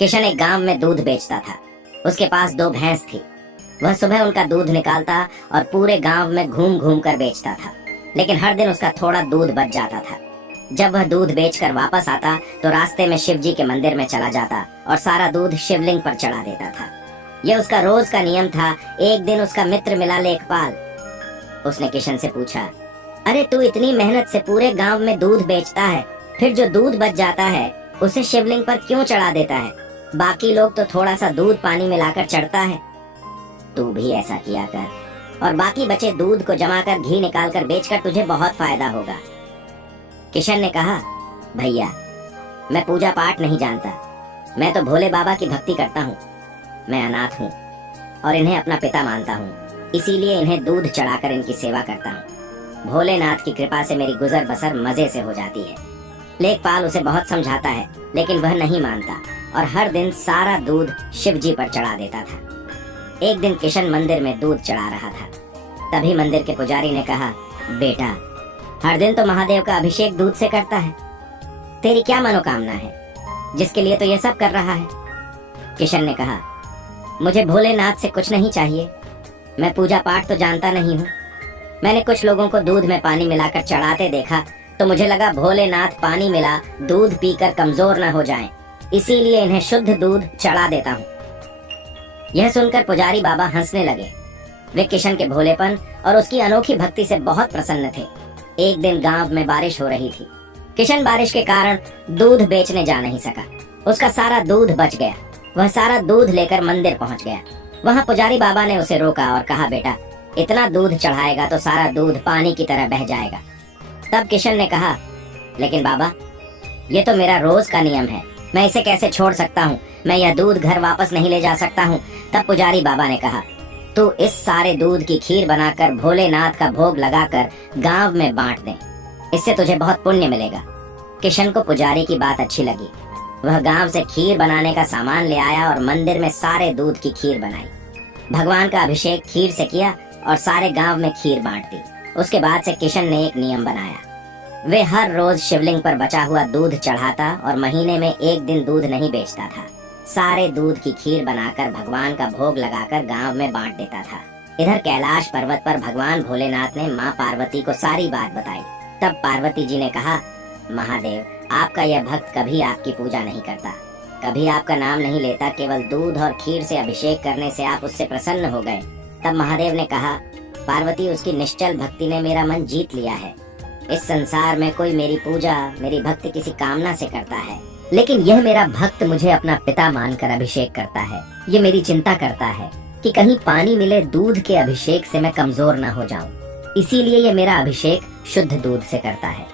किशन एक गांव में दूध बेचता था। उसके पास 2 भैंस थी। वह सुबह उनका दूध निकालता और पूरे गांव में घूम घूम कर बेचता था, लेकिन हर दिन उसका थोड़ा दूध बच जाता था। जब वह दूध बेचकर वापस आता तो रास्ते में शिव जी के मंदिर में चला जाता और सारा दूध शिवलिंग पर चढ़ा देता था। यह उसका रोज का नियम था। एक दिन उसका मित्र मिला लेखपाल। उसने किशन से पूछा, अरे तू इतनी मेहनत से पूरे गांव में दूध बेचता है, फिर जो दूध बच जाता है उसे शिवलिंग पर क्यों चढ़ा देता है? बाकी लोग तो थोड़ा सा दूध पानी मिलाकर चढ़ता है। तू भी ऐसा किया कर और बाकी बचे दूध को जमा कर घी निकाल कर बेचकर तुझे बहुत फायदा होगा। किशन ने कहा, भैया मैं पूजा पाठ नहीं जानता, मैं तो भोले बाबा की भक्ति करता हूँ। मैं अनाथ हूँ और इन्हें अपना पिता मानता हूँ, इसीलिए इन्हें दूध चढ़ाकर इनकी सेवा करता हूँ। भोलेनाथ की कृपा से मेरी गुजर बसर मजे से हो जाती है। लेखपाल उसे बहुत समझाता है, लेकिन वह नहीं मानता और हर दिन सारा दूध शिव जी पर चढ़ा देता था। एक दिन किशन मंदिर में दूध चढ़ा रहा था। तभी मंदिर के पुजारी ने कहा, बेटा हर दिन तो महादेव का अभिषेक दूध से करता है, तेरी क्या मनोकामना है जिसके लिए तो ये सब कर रहा है? किशन ने कहा, मुझे भोलेनाथ से कुछ नहीं चाहिए, मैं पूजा पाठ तो जानता नहीं हूँ। मैंने कुछ लोगों को दूध में पानी मिलाकर चढ़ाते देखा तो मुझे लगा भोलेनाथ पानी मिला दूध पीकर कमजोर न हो जाएं, इसीलिए इन्हें शुद्ध दूध चढ़ा देता हूँ। यह सुनकर पुजारी बाबा हंसने लगे। वे किशन के भोलेपन और उसकी अनोखी भक्ति से बहुत प्रसन्न थे। एक दिन गांव में बारिश हो रही थी। किशन बारिश के कारण दूध बेचने जा नहीं सका। उसका सारा दूध बच गया। वह सारा दूध लेकर मंदिर पहुंच गया। वहां पुजारी बाबा ने उसे रोका और कहा, बेटा इतना दूध चढ़ाएगा तो सारा दूध पानी की तरह बह जाएगा। तब किशन ने कहा, लेकिन बाबा ये तो मेरा रोज का नियम है, मैं इसे कैसे छोड़ सकता हूँ? मैं यह दूध घर वापस नहीं ले जा सकता हूँ। तब पुजारी बाबा ने कहा, तू इस सारे दूध की खीर बनाकर भोलेनाथ का भोग लगाकर गांव में बांट दे, इससे तुझे बहुत पुण्य मिलेगा। किशन को पुजारी की बात अच्छी लगी। वह गांव से खीर बनाने का सामान ले आया और मंदिर में सारे दूध की खीर बनाई। भगवान का अभिषेक खीर से किया और सारे गांव में खीर बांट दी। उसके बाद से किशन ने एक नियम बनाया। वे हर रोज शिवलिंग पर बचा हुआ दूध चढ़ाता और महीने में एक दिन दूध नहीं बेचता था। सारे दूध की खीर बनाकर भगवान का भोग लगाकर गांव में बांट देता था। इधर कैलाश पर्वत पर भगवान भोलेनाथ ने माँ पार्वती को सारी बात बताई। तब पार्वती जी ने कहा, महादेव आपका यह भक्त कभी आपकी पूजा नहीं करता, कभी आपका नाम नहीं लेता, केवल दूध और खीर से अभिषेक करने से आप उससे प्रसन्न हो गए। तब महादेव ने कहा, पार्वती उसकी निश्चल भक्ति ने मेरा मन जीत लिया है। इस संसार में कोई मेरी पूजा मेरी भक्ति किसी कामना से करता है, लेकिन यह मेरा भक्त मुझे अपना पिता मानकर अभिषेक करता है। ये मेरी चिंता करता है कि कहीं पानी मिले दूध के अभिषेक से मैं कमजोर न हो जाऊं, इसीलिए ये मेरा अभिषेक शुद्ध दूध से करता है।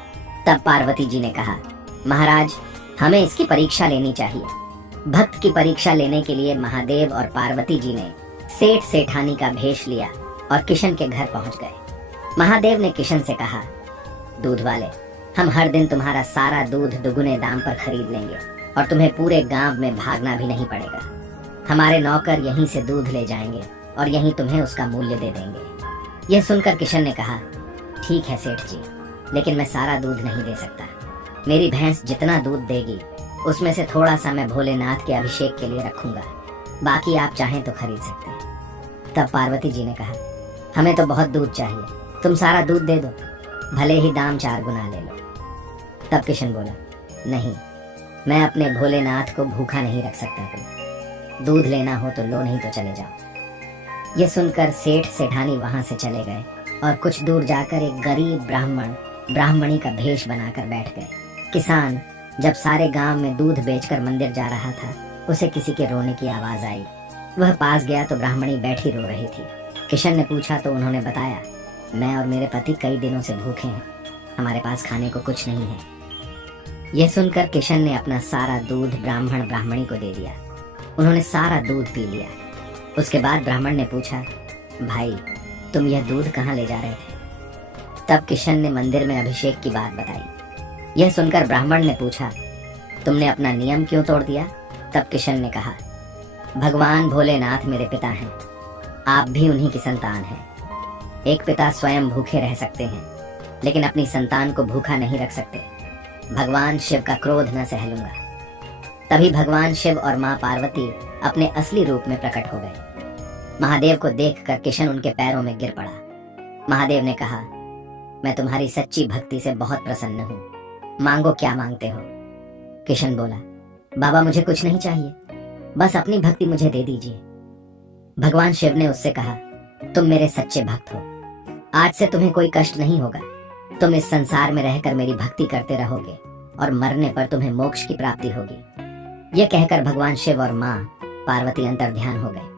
तब पार्वती जी ने कहा, महाराज हमें इसकी परीक्षा लेनी चाहिए। भक्त की परीक्षा लेने के लिए महादेव और पार्वती जी ने सेठ सेठानी का भेष लिया और किशन के घर पहुंच गए। महादेव ने किशन से कहा, दूध वाले हम हर दिन तुम्हारा सारा दूध दुगुने दाम पर खरीद लेंगे और तुम्हें पूरे गांव में भागना भी नहीं पड़ेगा। हमारे नौकर यहीं से दूध ले जाएंगे और यहीं तुम्हें उसका मूल्य दे देंगे। यह सुनकर किशन ने कहा, ठीक है सेठ जी, लेकिन मैं सारा दूध नहीं दे सकता। मेरी भैंस जितना दूध देगी उसमें से थोड़ा सा मैं भोलेनाथ के अभिषेक के लिए रखूंगा, बाकी आप चाहें तो खरीद सकते हैं। तब पार्वती जी ने कहा, हमें तो बहुत दूध चाहिए, तुम सारा दूध दे दो, भले ही दाम 4 गुना ले लो। तब किशन बोला, नहीं मैं अपने भोलेनाथ को भूखा नहीं रख सकता। तुम दूध लेना हो तो लो, नहीं तो चले जाओ। ये सुनकर सेठ सेठानी वहां से चले गए और कुछ दूर जाकर एक गरीब ब्राह्मणी का भेष बनाकर बैठ गए। किसान जब सारे गांव में दूध बेचकर मंदिर जा रहा था, उसे किसी के रोने की आवाज आई। वह पास गया तो ब्राह्मणी बैठी रो रही थी। किशन ने पूछा तो उन्होंने बताया, मैं और मेरे पति कई दिनों से भूखे हैं, हमारे पास खाने को कुछ नहीं है। यह सुनकर किशन ने अपना सारा दूध ब्राह्मणी को दे दिया। उन्होंने सारा दूध पी लिया। उसके बाद ब्राह्मण ने पूछा, भाई तुम यह दूध कहाँ ले जा रहे थे? तब किशन ने मंदिर में अभिषेक की बात बताई। यह सुनकर ब्राह्मण ने पूछा, तुमने अपना नियम क्यों तोड़ दिया? तब किशन ने कहा, भगवान भोलेनाथ मेरे पिता हैं, आप भी उन्हीं की संतान हैं। एक पिता स्वयं भूखे रह सकते हैं, लेकिन अपनी संतान को भूखा नहीं रख सकते। भगवान शिव का क्रोध न सह लूंगा। तभी भगवान शिव और माँ पार्वती अपने असली रूप में प्रकट हो गए। महादेव को देखकर किशन उनके पैरों में गिर पड़ा। महादेव ने कहा, मैं तुम्हारी सच्ची भक्ति से बहुत प्रसन्न हूँ, मांगो क्या मांगते हो। किशन बोला, बाबा मुझे कुछ नहीं चाहिए, बस अपनी भक्ति मुझे दे दीजिए। भगवान शिव ने उससे कहा, तुम मेरे सच्चे भक्त हो, आज से तुम्हें कोई कष्ट नहीं होगा। तुम इस संसार में रहकर मेरी भक्ति करते रहोगे और मरने पर तुम्हें मोक्ष की प्राप्ति होगी। यह कहकर भगवान शिव और माँ पार्वती अंतर्ध्यान हो गए।